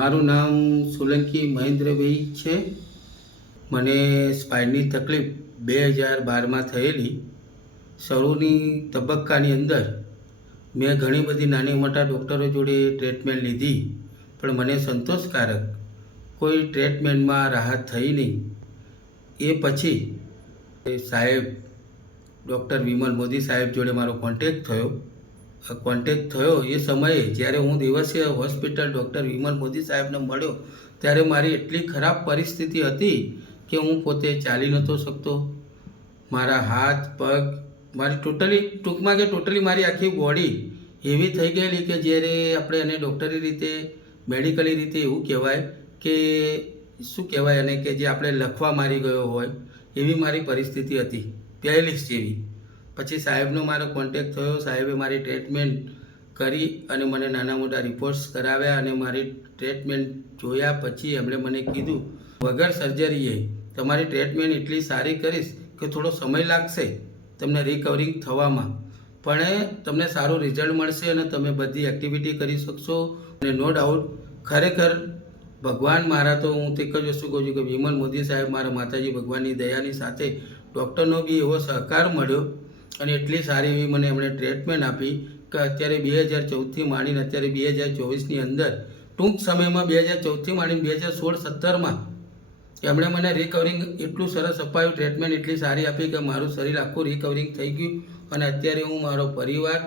મારું નામ સોલંકી મહેન્દ્રભાઈ છે. મને સ્પાઇનની તકલીફ 2012માં થયેલી. શરૂની તબક્કાની અંદર મેં ઘણી બધી નાની મોટા ડૉક્ટરો જોડે ટ્રીટમેન્ટ લીધી, પણ મને સંતોષકારક કોઈ ટ્રીટમેન્ટમાં રાહત થઈ નહીં. એ પછી સાહેબ ડૉક્ટર વિમલ મોદી સાહેબ જોડે મારો કોન્ટેક્ટ થયો. એ સમયે જ્યારે હું દિવસે હોસ્પિટલ ડૉક્ટર વિમલ મોદી સાહેબને મળ્યો ત્યારે મારી એટલી ખરાબ પરિસ્થિતિ હતી કે હું પોતે ચાલી નહોતો શકતો. મારા હાથ પગ મારી ટોટલી મારી આખી બોડી એવી થઈ ગયેલી કે જ્યારે આપણે એને ડૉક્ટરી રીતે મેડિકલી રીતે એવું કહેવાય કે શું કહેવાય એને કે જે આપણે લખવા મારી ગયો હોય એવી મારી પરિસ્થિતિ હતી, પેરાલિસિસ જેવી. પછી સાહેબનો મારો કોન્ટેક્ટ થયો. સાહેબે મારી ટ્રીટમેન્ટ કરી અને મને નાના મોટા રિપોર્ટ્સ કરાવ્યા અને મારી ટ્રીટમેન્ટ જોયા પછી એમણે મને કીધું, વગર સર્જરીએ તમારી ટ્રીટમેન્ટ એટલી સારી કરીશ કે થોડો સમય લાગશે તમને રિકવરિંગ થવામાં, પણ તમને સારું રિઝલ્ટ મળશે અને તમે બધી એક્ટિવિટી કરી શકશો. અને નો ડાઉટ ખરેખર ભગવાન મારા તો હું એક જ વસ્તુ કહું છું કે વિમલ મોદી સાહેબ મારા માતાજી ભગવાનની દયાની સાથે ડૉક્ટરનો બી એવો સહકાર મળ્યો અને એટલી સારી એવી મને એમણે ટ્રીટમેન્ટ આપી કે અત્યારે 2014થી માંડીને અત્યારે 2024ની અંદર ટૂંક સમયમાં 2014થી માંડીને 2016-17માં એમણે મને રિકવરિંગ એટલું સરસ અપાયું, ટ્રીટમેન્ટ એટલી સારી આપી કે મારું શરીર આખું રિકવરિંગ થઈ ગયું. અને અત્યારે હું મારો પરિવાર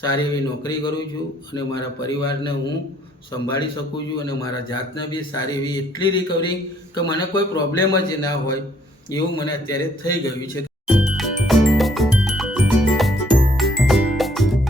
સારી એવી નોકરી કરું છું અને મારા પરિવારને હું સંભાળી શકું છું અને મારા જાતને બી સારી એવી એટલી રિકવરિંગ કે મને કોઈ પ્રોબ્લેમ જ ના હોય એવું મને અત્યારે થઈ ગયું છે.